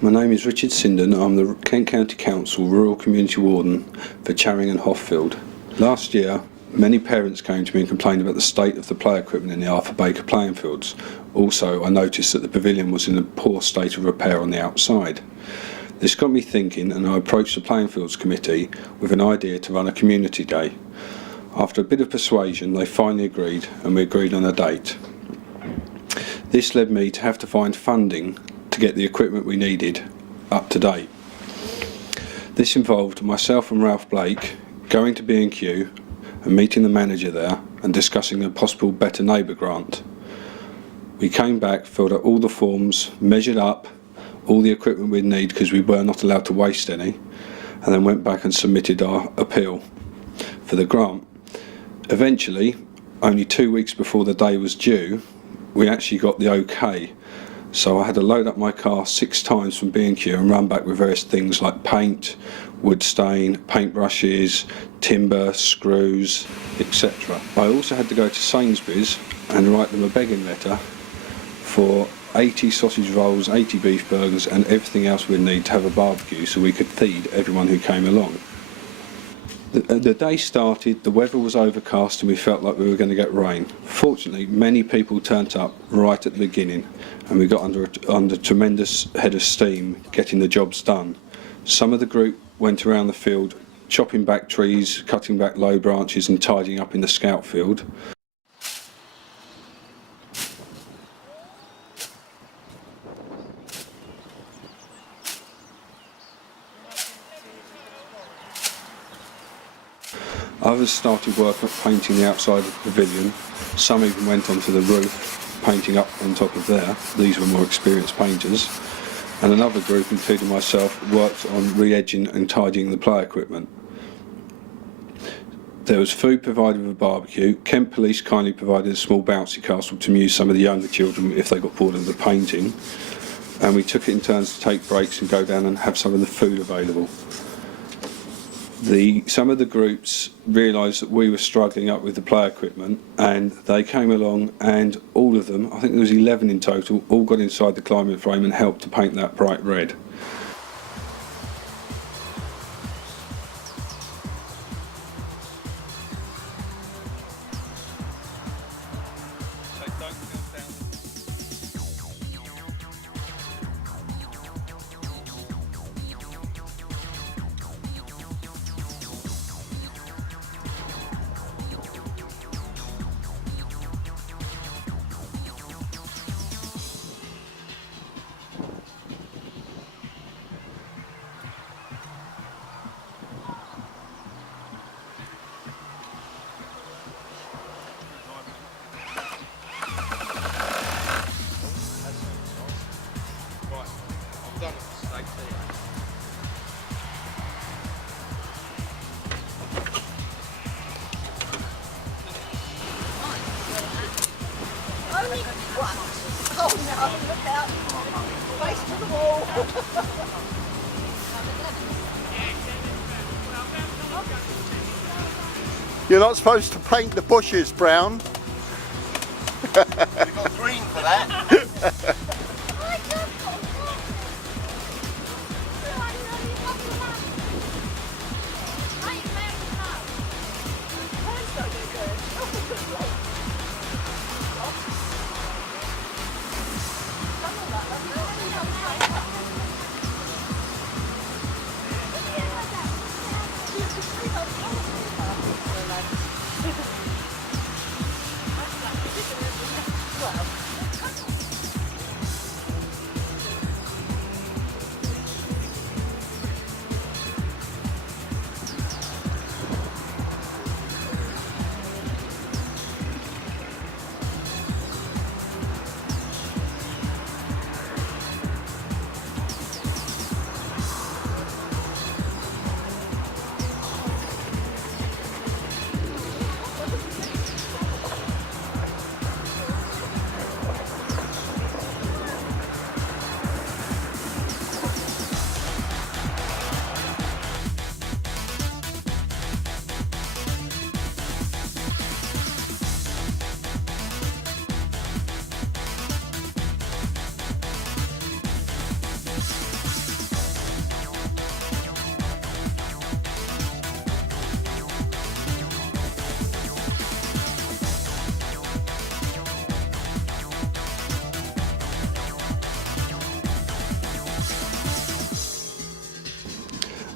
My name is Richard Sinden. I'm the Kent County Council Rural Community Warden for Charing and Hoffield. Last year, many parents came to me and complained about the state of the play equipment in the Arthur Baker playing fields. Also, I noticed that the pavilion was in a poor state of repair on the outside. This got me thinking, and I approached the Playing Fields Committee with an idea to run a community day. After a bit of persuasion, they finally agreed, and we agreed on a date. This led me to have to find funding to get the equipment we needed up to date. This involved myself and Ralph Blake going to B&Q and meeting the manager there and discussing a possible Better Neighbour grant. We came back, filled out all the forms, measured up all the equipment we'd need because we were not allowed to waste any, and then went back and submitted our appeal for the grant. Eventually, only 2 weeks before the day was due, we actually got the okay. So I had to load up my car 6 times from B&Q and run back with various things like paint, wood stain, paintbrushes, timber, screws, etc. I also had to go to Sainsbury's and write them a begging letter for 80 sausage rolls, 80 beef burgers and everything else we'd need to have a barbecue so we could feed everyone who came along. The day started, the weather was overcast and we felt like we were going to get rain. Fortunately, many people turned up right at the beginning and we got under tremendous head of steam getting the jobs done. Some of the group went around the field chopping back trees, cutting back low branches and tidying up in the scout field. Others started work at painting the outside of the pavilion. Some even went onto the roof, painting up on top of there. These were more experienced painters. And another group, including myself, worked on re-edging and tidying the play equipment. There was food provided with a barbecue. Kent Police kindly provided a small bouncy castle to amuse some of the younger children if they got bored of the painting. And we took it in turns to take breaks and go down and have some of the food available. Some of the groups realised that we were struggling up with the play equipment and they came along and all of them, I think there was 11 in total, all got inside the climbing frame and helped to paint that bright red. Oh no, look out. Face to the wall. You're not supposed to paint the bushes brown. You've got green for that.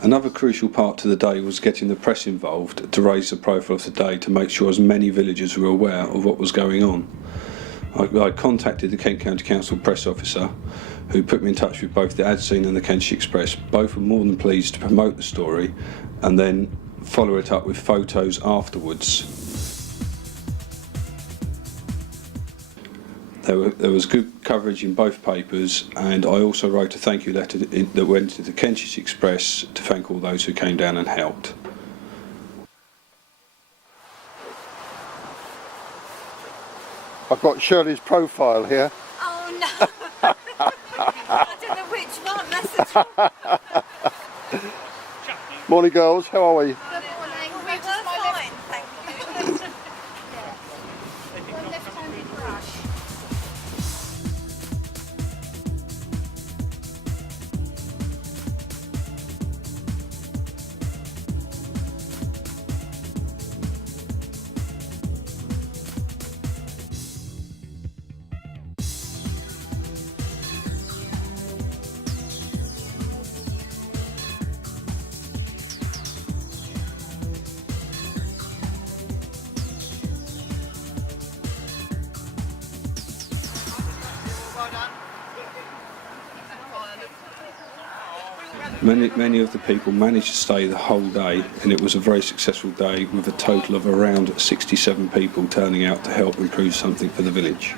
Another crucial part to the day was getting the press involved to raise the profile of the day to make sure as many villagers were aware of what was going on. I contacted the Kent County Council press officer, who put me in touch with both the Ad Scene and the Kentish Express. Both were more than pleased to promote the story and then follow it up with photos afterwards. There was good coverage in both papers, and I also wrote a thank you letter that went to the Kentish Express to thank all those who came down and helped. I've got Shirley's profile here. Oh no! I don't know which one, that's the trouble. Morning girls, how are we? Good morning. We were fine, thank you. One left-handed brush. Many of the people managed to stay the whole day, and it was a very successful day with a total of around 67 people turning out to help improve something for the village.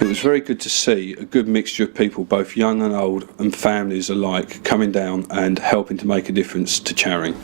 It was very good to see a good mixture of people, both young and old, and families alike, coming down and helping to make a difference to Charing.